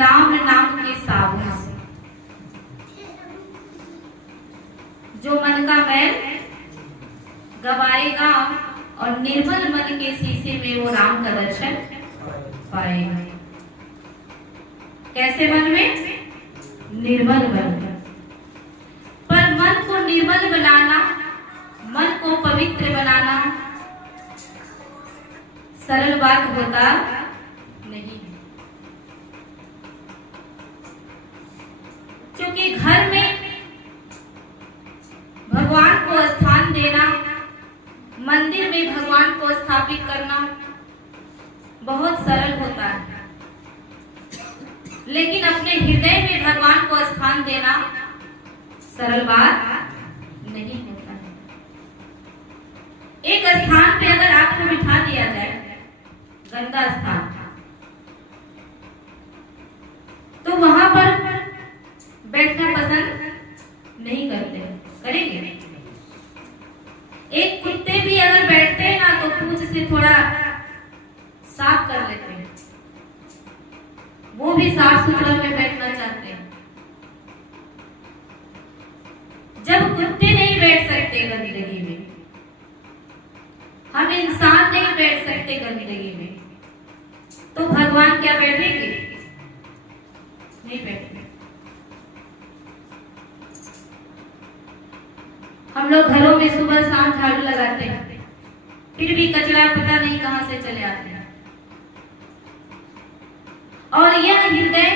राम नाम के साबुन से। जो मन का मैल गवाएगा और निर्मल मन के शीशे में वो राम का दर्शन पाएगा। कैसे मन में? निर्मल मन। पर मन को निर्मल बनाना, मन को पवित्र बनाना सरल बात होता नहीं है। क्योंकि घर में भगवान को स्थान देना, मंदिर में भगवान को स्थापित करना बहुत सरल होता है, लेकिन अपने हृदय में भगवान को स्थान देना सरल बात नहीं होता है। एक स्थान पे अगर आपको बिठा दिया जाए, गंदा स्थान, तो वहां पर बैठना पसंद नहीं करते, करेंगे? एक कुत्ते भी अगर बैठते हैं ना तो पूंछ से थोड़ा साफ कर लेते हैं, वो भी साफ सुथरा में बैठना चाहते हैं। जब कुत्ते नहीं बैठ सकते गंदगी में, हम इंसान नहीं बैठ सकते गंदगी में, तो भगवान क्या बैठेंगे? नहीं बैठेंगे। हम लोग घरों में सुबह शाम झाड़ू लगाते हैं, फिर भी कचरा पता नहीं कहां से चले आते हैं। और यह हृदय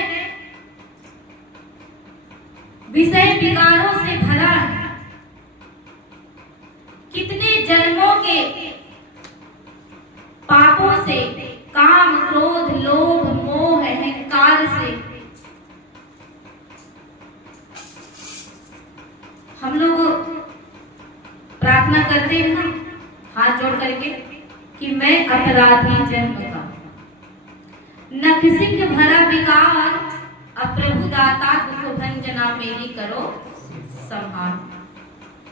विषय विकारों से भरा है। कितने जन्मों के पापों से, काम, क्रोध, लोभ, मोह, अहंकार से हम लोग प्रार्थना करते हैं ना हाथ जोड़ करके कि मैं अपराधी जन्म का, नखसिक भरा विकार, अप्रभु दाता दुख भंजना मेरी करो संहार।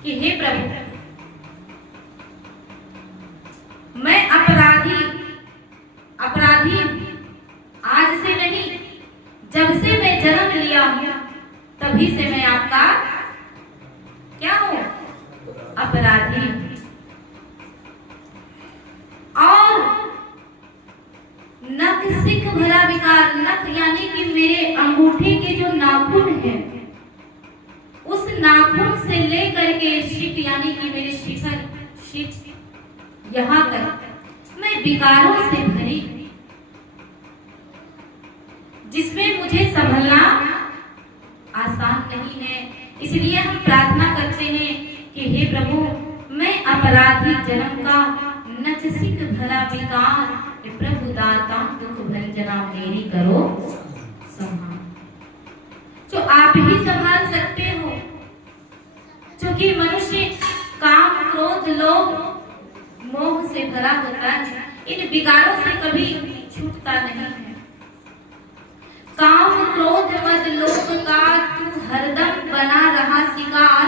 कि हे प्रभु, मैं अपराधी आज से नहीं, जब से मैं जन्म लिया हूं तभी से मैं आपका क्या हूं? अपराधी। और नख सिख भरा विकार, नख यानी कि मेरे अंगूठे के जो नाखून है, उस नाखून से लेकर के शिख यानी कि मेरे शिख यहां तक मैं विकारों से भरी, जिसमें मुझे संभलना आसान नहीं है। इसलिए हम प्रार्थना करते हैं कि हे प्रभु, मैं अपराधी जन्म का, नखसिक भरा विकार, प्रभु दाता दुख भंजना मेरी करो संहार। जो आप ही संभाल सकते हो, क्योंकि मनुष्य काम, क्रोध, लोभ, मोह से भरा होता है। इन विकारों से कभी छूटता नहीं है। काम, क्रोध, मद, लोभ का तू हरदम बना रहा शिकार,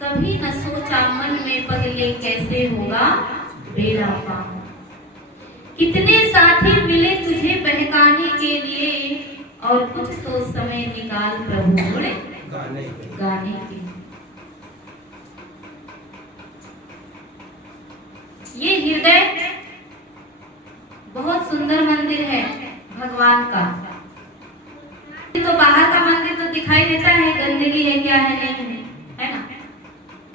कभी न सोचा मन में पहले कैसे होगा बेड़ा पार। कितने साथी मिले तुझे बहकाने के लिए, और कुछ तो समय निकाल प्रभु थोड़े गाने के। ये हृदय बहुत सुंदर मंदिर है भगवान का। तो बाहर का मंदिर तो दिखाई देता है, गंदगी है क्या है नहीं है ना।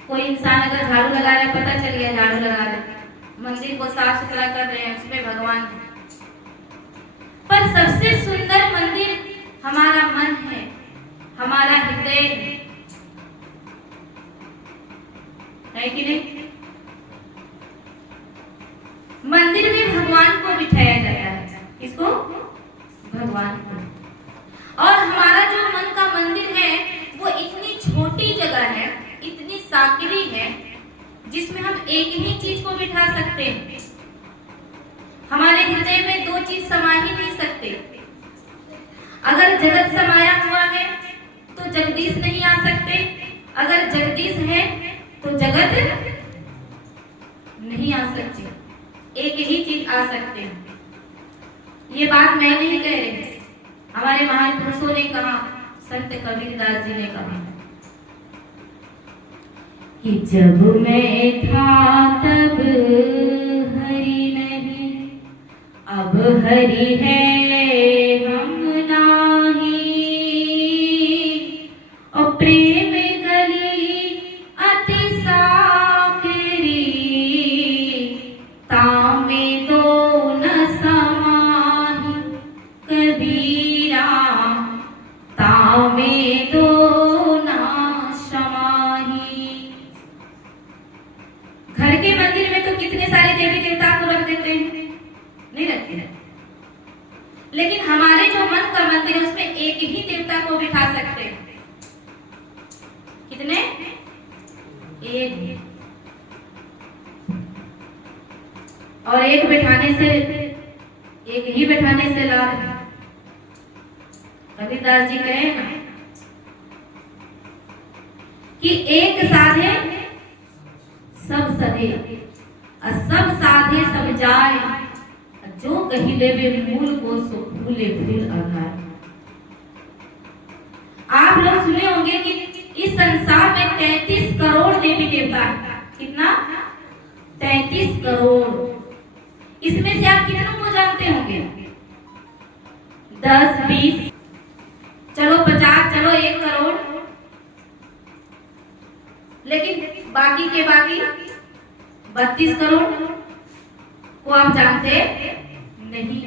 कोई इंसान अगर झाड़ू लगा रहा है, पता चल गया झाड़ू लगा रहे, मंदिर को साफ सुथरा कर रहे हैं, उसमें भगवान है। पर सबसे सुंदर मंदिर हमारा मन है, हमारा हृदय है कि नहीं? मंदिर में भगवान को बिठाया जाता है। इसको भगवान को। और हमारा जो मन का मंदिर है वो इतनी छोटी जगह है, इतनी साकिरी है, जिसमें हम एक ही चीज को बिठा सकते हैं। हमारे हृदय में दो चीज समा ही नहीं सकते। अगर जगत समाया हुआ है तो जगदीश नहीं आ सकते, अगर जगदीश है तो जगत नहीं आ सकते। एक ही चीज आ सकते हैं। ये बात मैं नहीं कह रही, हमारे हमारे महापुरुषों ने कहा, संत कबीरदास जी ने कहा कि जब मैं था तब हरि नहीं, अब हरि है हम नाही, और प्रेम गली अति साकरी, तामे दो न समाहि कबीरा, तामे दो न समाहि। घर के मंदिर में तो कितने सारे देवी देवता को रख देते हैं, नहीं रखते हैं, लेकिन हमारे जो मन का मंदिर है उसमें एक ही देवता को बिठा सकते हैं। कितने? एक। और एक बैठाने से, एक ही बैठाने से लाभ है। कबीरदास जी कहे ना कि एक साधे सब सधे, सब साधे सब जाए, जो कही लेवे मूल को सो फूले फूल आधार। आप लोग सुने होंगे कि इस संसार में 33 करोड़ देवी देवता है। कितना? 33 करोड़। इसमें से आप कितनों को जानते होंगे? 10, 20, चलो 50, चलो 1 करोड़, लेकिन बाकी के बाकी 32 करोड़ को आप जानते नहीं।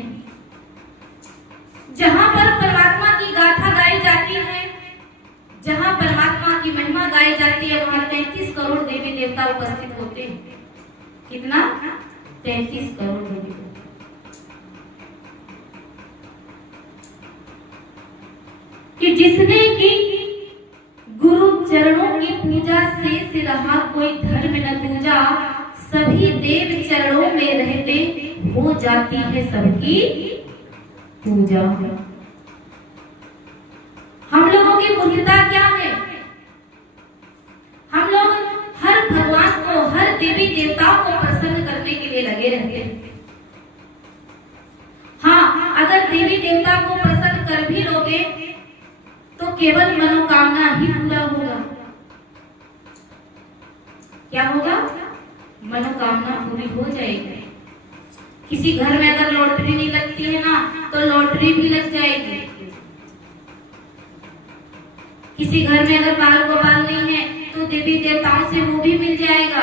जहां पर परमात्मा की गाथा गाई जाती है, जहां परमात्मा की महिमा गाई जाती है, वहां 33 करोड़ देवी देवता उपस्थित होते हैं। कितना? 33 करोड़ देवी देवता। कि जिसने की गुरु चरणों की पूजा शेष रहा कोई धर्म न दूजा, सभी देव चरणों में रहते हो जाती है सबकी पूजा। हम लोगों की मूर्खता क्या है? हम लोग हर भगवान को, हर देवी देवताओं को प्रसन्न करने के लिए लगे रहते हैं। हाँ, अगर देवी देवता को प्रसन्न कर भी लोगे तो केवल मनोकामना ही पूरा होगा। क्या होगा? मनोकामना पूरी हो जाएगी। किसी घर में अगर लॉटरी नहीं लगती है ना, तो लॉटरी भी लग जाएगी। किसी घर में अगर बाल गोपाल नहीं है तो देवी देवताओं से वो भी मिल जाएगा।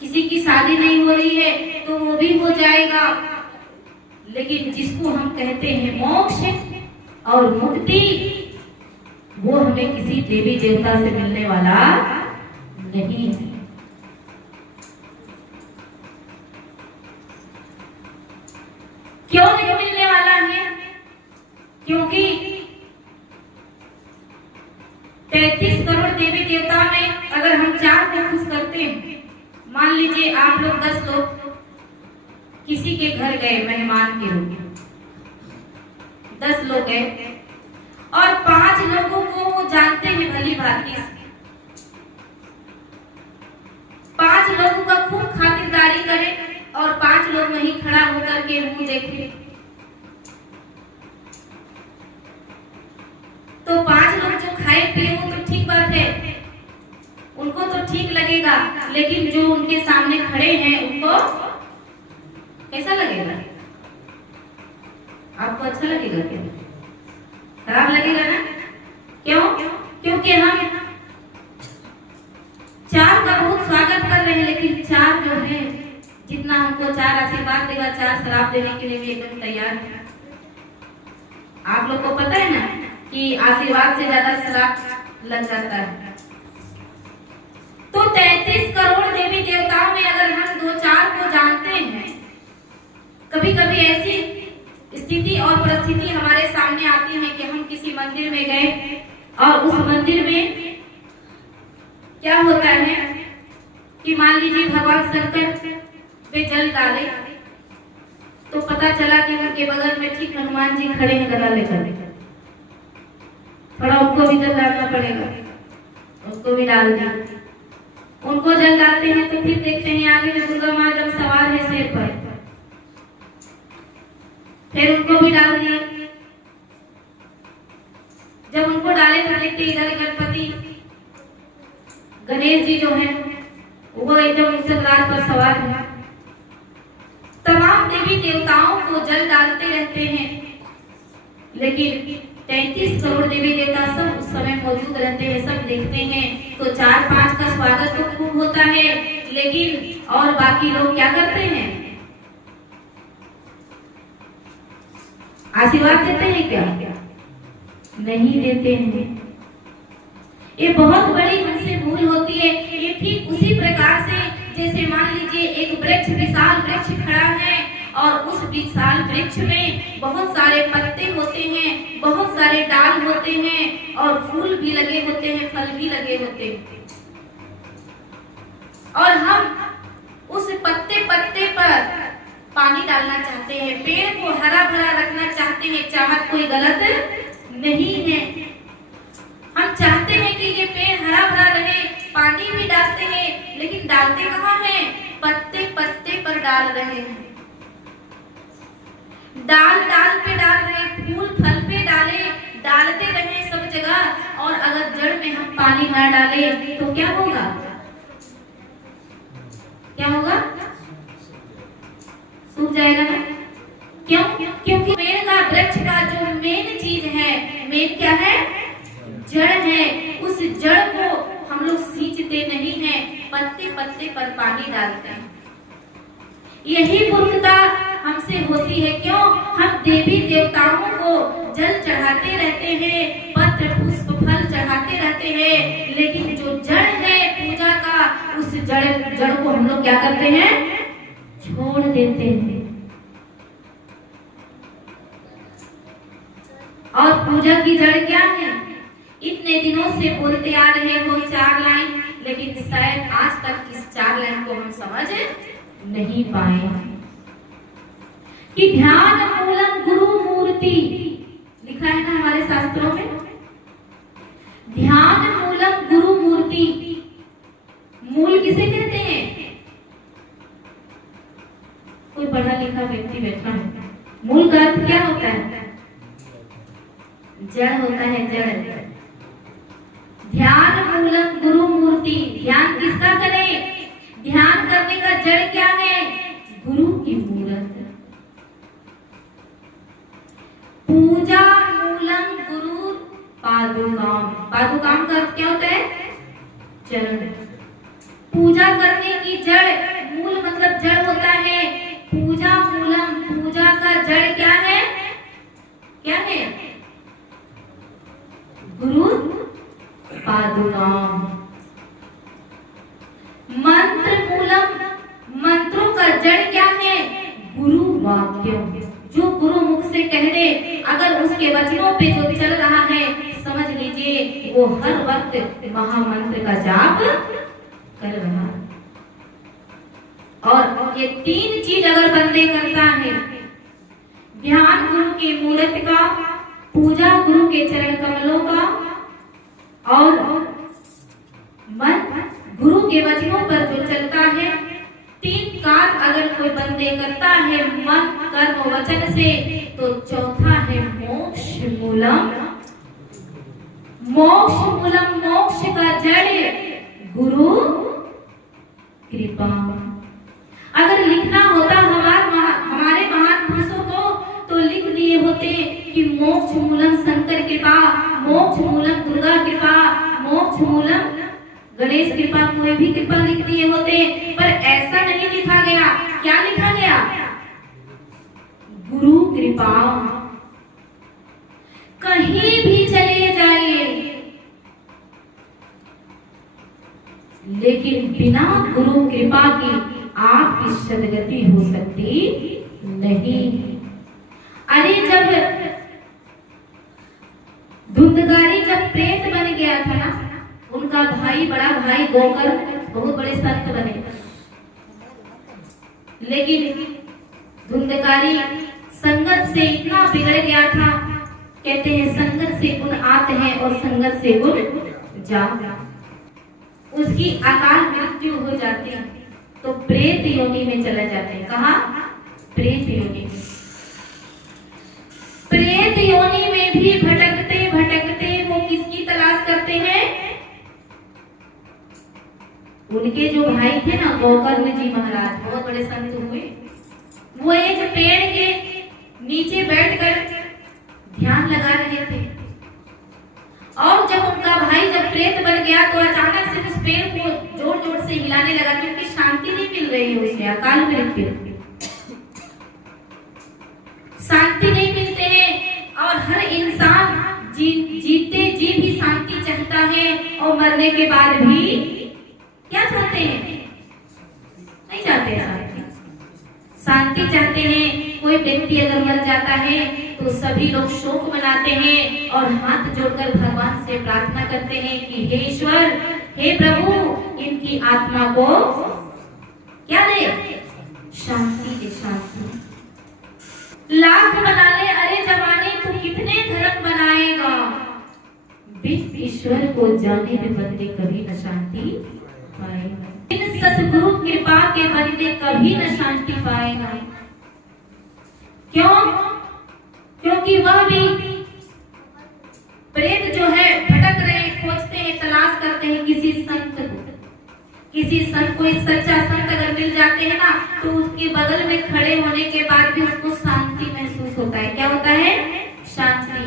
किसी की शादी नहीं हो रही है तो वो भी हो जाएगा। लेकिन जिसको हम कहते हैं मोक्ष और मुक्ति, वो हमें किसी देवी देवता से मिलने वाला नहीं है। क्यों नहीं मिलने वाला है? क्योंकि 33 करोड़ देवी देवता में अगर हम 4 को खुश करते हैं, मान लीजिए आप लोग 10 लोग किसी के घर गए मेहमान के रूप में, 10 लोग गए और 5 लोगों को वो जानते हैं भली भांति से, 5 लोगों का खूब खातिरदारी करे और 5 लोग वहीं खड़ा होकर के मुंह देखे, तो 5 लोग जो खाए पिए वो तो ठीक बात है, उनको तो ठीक लगेगा, लेकिन जो उनके सामने खड़े हैं उनको कैसा लगेगा? आपको अच्छा लगेगा क्या? खराब लगेगा ना? क्यों? क्योंकि हम 4 का बहुत स्वागत कर रहे हैं, लेकिन 4 जो है, जितना हमको 4 आशीर्वाद देगा, 4 शराब देने के लिए भी एकदम तैयार है। आप लोग को पता है ना कि आशीर्वाद से ज्यादा शराब लग जाता है। तो 33 करोड़ देवी देवताओं में अगर हम 2-4 को जानते हैं, कभी कभी ऐसी स्थिति और परिस्थिति हमारे सामने आती है कि हम किसी मंदिर में गए और उस मंदिर में क्या होता है कि मान लीजिए भगवान शंकर पे जल डाले, तो पता चला कि उनके बगल में ठीक हनुमान जी खड़े हैं गदा लेकर, थोड़ा उनको भी जल डालना पड़ेगा, उसको भी डाल दिया। उनको जल डालते हैं तो फिर देखते हैं आगे में दुर्गा माँ जब सवार है शेर पर, फिर उनको भी डाल रही है। जब उनको डाले तो देखते इधर गणपति गणेश जी जो हैं वो एकदम रात पर सवार है। तमाम देवी देवताओं को जल डालते रहते हैं, लेकिन 33 करोड़ देवी देवता सब उस समय मौजूद रहते हैं, सब देखते हैं। तो 4-5 का स्वागत तो खूब होता है, लेकिन और बाकी लोग क्या करते हैं? आशीर्वाद देते हैं क्या? नहीं देते हैं। ये बहुत बड़ी हमसे भूल होती है। ये ठीक उसी प्रकार से जैसे मान लीजिए एक वृक्ष, विशाल वृक्ष खड़ा है और उस विशाल वृक्ष में बहुत सारे पत्ते होते हैं, बहुत सारे डाल होते हैं और फूल भी लगे होते हैं, फल भी लगे होते हैं, और हम उस पत्ते पत्ते पर पानी डालना चाहते हैं, पेड़ को हरा भरा रखना चाहते हैं। चाहत कोई गलत नहीं है। हम चाहते हैं कि ये पेड़ हरा भरा रहे, पानी भी डालते हैं, लेकिन डालते कहाँ हैं? पत्ते पत्ते पर डाल रहे हैं, डाल डाल पे डाल रहे, फूल फल पे डाले, डालते रहे सब जगह। और अगर जड़ में हम पानी न डाले तो क्या होगा? क्या होगा? सूख जाएगा ना। क्यों? क्योंकि पेड़ का, वृक्ष का जो मेन चीज है, मेन क्या है? जड़ है। उस जड़ को हम लोग सींचते नहीं हैं, पत्ते पत्ते पर पानी डालते हैं। यही मूर्खता हमसे होती है। क्यों? हम देवी देवताओं को जल चढ़ाते रहते हैं, पत्र पुष्प फल चढ़ाते रहते हैं, लेकिन जो जड़ है पूजा का, उस जड़ को हम लोग क्या करते हैं? छोड़ देते हैं। और पूजा की जड़ क्या है? इतने दिनों से बोलते आ रहे हो 4 लाइन, लेकिन शायद आज तक इस 4 लाइन को हम समझ नहीं पाए कि ध्यान मूलम गुरु मूर्ति लिखा है ना हमारे शास्त्रों में। ध्यान मूलम गुरु मूर्ति। मूल किसे कहते हैं? कोई पढ़ा लिखा व्यक्ति बैठा है। मूल का अर्थ क्या होता है? जड़ होता है, जड़। ध्यान मूलम गुरु मूर्ति। ध्यान किसका करें? ध्यान करने का जड़ क्या है? गुरु की मूर्त। पूजा मूलम गुरु पादुकाम। पादुकाम का अर्थ क्या होता है? चरण। पूजा करने की जड़, मूल मतलब जड़ होता है। पूजा मूलम, पूजा का जड़ क्या है? क्या है? गुरु पादुकाम। मंत्र मूलम, मंत्रों का जड़ क्या है? गुरु वाक्य। जो गुरु मुख से कह दे, अगर उसके वचनों पे जो चल रहा है, समझ लीजिए वो हर वक्त महामंत्र का जाप कर रहा है। और ये 3 चीज अगर बंदे करता है, ध्यान गुरु की मूर्त का, पूजा गुरु के चरण कमलों का, और मन गुरु के वचनों पर जो चलता है, 3 कार्य अगर कोई बंदे करता है मन कर्म वचन से, तो चौथा है मोक्ष मूलम। मोक्ष मूलम, मोक्ष का जड़ गुरु कृपा। अगर लिखना होता हमारे महान पुरुषों को, तो लिख दिए होते कि मोक्ष मूलम शंकर कृपा, मोक्ष मूलम दुर्गा कृपा, मोक्ष मूलम गणेश कृपा, कोई भी कृपा लिख दिए होते। पर ऐसा नहीं लिखा गया। क्या लिखा गया? गुरु कृपा। कहीं भी चले जाइए, लेकिन बिना गुरु कृपा के आपकी सदगति हो सकती नहीं। अरे जब धुंधकारी जब प्रेत बन गया था ना, उनका भाई, बड़ा भाई गोकर्ण बहुत बड़े संत बने, लेकिन धुंधकारी संगत से इतना बिगड़ गया था। कहते हैं संगत से गुण आते हैं और संगत से गुण जाते। उसकी अकाल मृत्यु हो जाती है, तो प्रेत योनि में चले जाते हैं। कहाँ? प्रेत योनि में। भी भटकते भटकते वो किसकी तलाश करते हैं? उनके जो भाई थे ना गोकर्ण जी महाराज, बहुत बड़े संत हुए, वो एक पेड़ के नीचे बैठकर ध्यान लगा रहे थे। और जब उनका भाई जब प्रेत बन गया तो अचानक से उस पेड़ को जोर जोर से हिलाने लगा, क्योंकि शांति नहीं मिल रही है उसे, अकाल मृत्यु, शांति नहीं मिलते हैं। और हर इंसान जीते जी भी शांति चाहता है, और मरने के बाद भी क्या चाहते हैं? नहीं चाहते शांति चाहते हैं। कोई व्यक्ति अगर मर जाता है तो सभी लोग शोक मनाते हैं और हाथ जोड़कर भगवान से प्रार्थना करते हैं कि हे ईश्वर, हे प्रभु, इनकी आत्मा को क्या दे? शांति दे, शांति। लाख बना ले अरे जमाने, तू कितने धर्म बनाएगा, बिन ईश्वर को जाने में बंदे कभी न शांति पाएगा। इन सतगुरु कृपा के बंदे कभी न शांति पाएगा। क्यों? क्योंकि वह भी प्रेत जो है भटक रहे, खोजते हैं, तलाश करते हैं किसी संत को। किसी संत, कोई सच्चा संत अगर मिल जाते हैं ना तो उसके बगल में खड़े होने के बाद भी उसको शांति महसूस होता है। क्या होता है? शांति।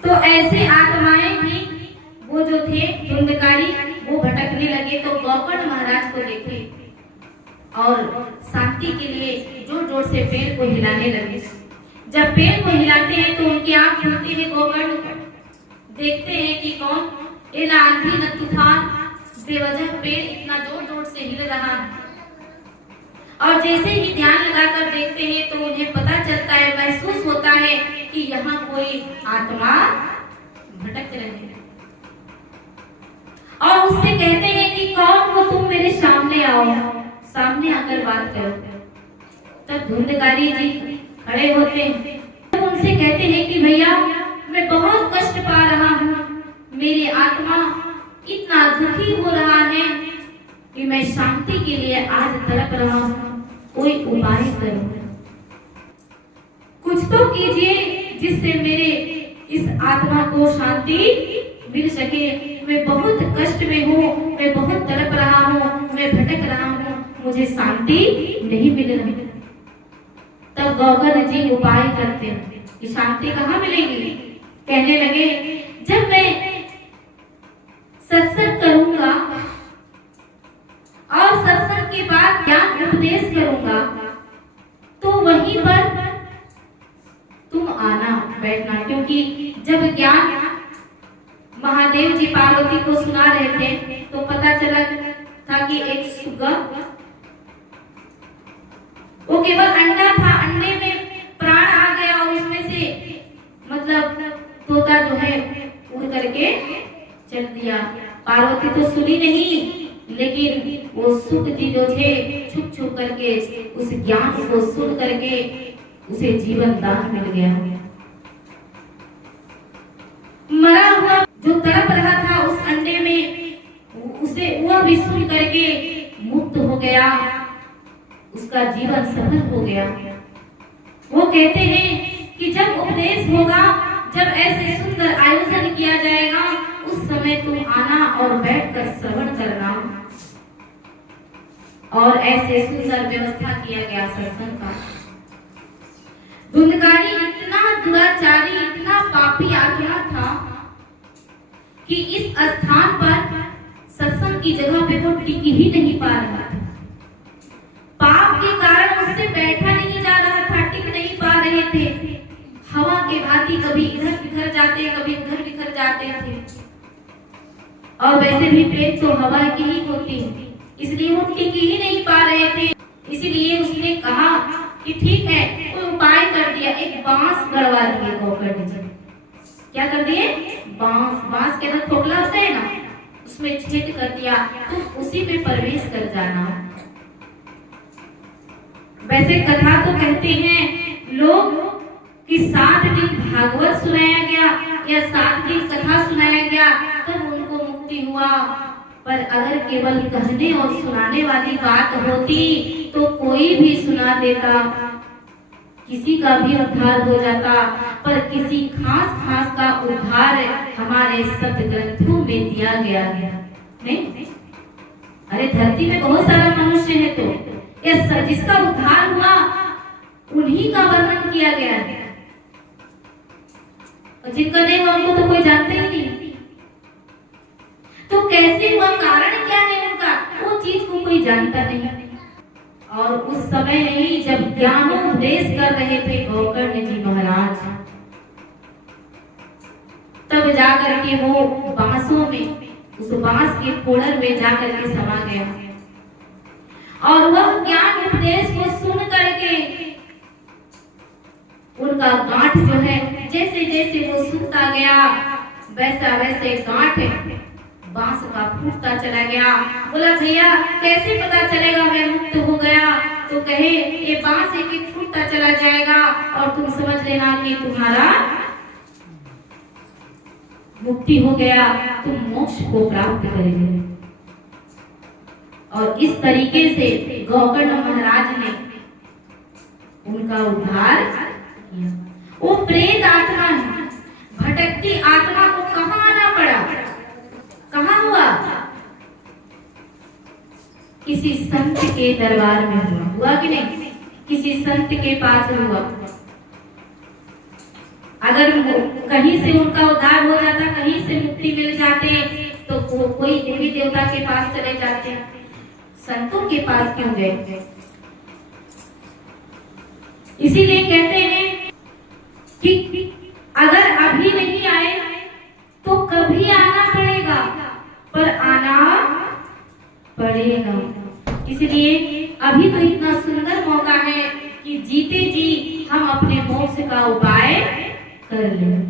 तो ऐसे आत्माएं भी वो जो थे धुंधकारी, वो भटकने लगे तो गोकर्ण महाराज को देखे और शांति के लिए जोर जोर से पेड़ को हिलाने लगे। जब पेड़ को हिलाते हैं तो उनकी आंख खुलती है, गोकर्ण देखते हैं कि कौन, ये ना आंधी न तूफान, बेवजह पेड़ इतना जोर जोर से हिल रहा है। और जैसे ही ध्यान लगाकर देखते हैं तो उन्हें पता चलता है, महसूस होता है कि यहाँ कोई आत्मा भटक रही है। और उससे कहते हैं कि कौन हो तुम, मेरे सामने आओ, सामने आकर बात करो। तब धुंधकारी जी खड़े होते हैं, तब उनसे कहते हैं कि भैया मैं बहुत कष्ट पा रहा हूँ, मेरी आत्मा इतना दुखी हो रहा है कि मैं शांति के लिए आज तड़प रहा हूँ, कोई उपाय करो, कुछ तो कीजिए जिससे मेरे इस आत्मा को शांति मिल सके। मैं बहुत कष्ट में हूँ, मैं बहुत तड़प रहा हूँ, मैं भटक रहा हूँ, मुझे शांति नहीं मिल रही। तब गोकर्ण जी उपाय करते हैं कि शांति कहाँ मिलेगी। कहने लगे, जब मैं सत्संग करूंगा और सत्संग के बाद ज्ञान उपदेश करूंगा तो वहीं पर तुम आना, बैठना। क्योंकि जब ज्ञान महादेव जी पार्वती को सुना रहे थे तो पता चला था कि एक सुग्गा, वो केवल अंडा था, अंडे में प्राण आ गया और उसमें से मतलब तोता जो है उड़ करके चल दिया। पार्वती तो सुनी नहीं, लेकिन वो सुत जी जो थे छुप छुप करके उस ज्ञान को सुन करके उसे जीवन दान मिल गया। मरा हुआ जो तड़प रहा था उस अंडे में, उसे वह भी सुन करके मुक्त हो गया, उसका जीवन सफल हो गया। वो कहते हैं कि जब उपदेश होगा, जब ऐसे सुंदर आयोजन किया जाएगा, उस समय तुम आना और बैठकर श्रवण करना। और ऐसे सुंदर व्यवस्था किया गया सत्संग का। धुंधकारी इतना दुराचारी, इतना पापी आत्मा था कि इस स्थान पर सत्संग की जगह पे वो टिक ही नहीं पा रहा था। पाप के कारण उससे बैठा नहीं जा रहा था, टिक नहीं पा रहे थे। हवा के भांति कभी इधर बिखर जाते, कभी उधर बिखर जाते थे। और वैसे भी प्रेत तो हवा की ही होती है, इसलिए वो टिक ही नहीं पा रहे थे। इसलिए उसने कहा कि ठीक है, कोई उपाय कर दिया, एक बांस गड़वा दिए गोकर्ण जी। क्या कर दिए? बांस के अंदर खोखला होता है ना, उसमें छेद कर दिया, तो उसी में प्रवेश कर जाना। वैसे कथा तो कहते हैं लोग कि 7 दिन भागवत सुनाया गया या 7 दिन कथा सुनाया गया तब उनको मुक्ति हुआ। पर अगर केवल कहने और सुनाने वाली बात होती तो कोई भी सुना देता, किसी का भी उद्धार हो जाता। पर किसी खास का उद्धार हमारे सत ग्रंथों में दिया गया है। नहीं, अरे धरती में बहुत सारा मनुष्य है, तो ये जिसका उद्धार हुआ उन्हीं का वर्णन किया गया है, और जिनका नहीं हुआ उनको तो कोई जानते ही नहीं। तो कैसे हुआ, कारण क्या है उनका, वो चीज को कोई जानता नहीं। और उस समय नहीं जब ज्ञानोपदेश कर रहे थे गोकर्ण जी महाराज, तब जाकर के वो बांसों में, उस बांस के खोलर में जाकर के समा गया, और वह ज्ञान उपदेश को सुन करके उनका गांठ जो है, जैसे जैसे वो सुनता गया वैसा वैसे गांठ बांस का फूटता चला गया। बोला भैया कैसे पता चलेगा मैं मुक्त हो गया? तो कहे ये बांस एक एक फूटता चला जाएगा और तुम समझ लेना कि तुम्हारा मुक्ति हो गया, तुम मोक्ष को प्राप्त करेंगे। और इस तरीके से गोकर्ण महाराज ने उनका उद्धार किया। वो प्रेत आत्मा है, भटकती आत्मा को कहाँ आना पड़ा, कहाँ हुआ? किसी संत के दरबार में हुआ कि नहीं? किसी संत के पास हुआ। अगर कहीं से उनका उद्धार हो जाता, कहीं से मुक्ति मिल जाते, तो कोई देवी देवता के पास चले जाते, संतों के पास क्यों गए? इसीलिए कहते हैं कि अगर अभी नहीं आए तो कभी आना पड़ेगा, पर आना पड़ेगा। इसलिए अभी तो इतना सुंदर मौका है कि जीते जी हम अपने मोक्ष का उपाय कर लें।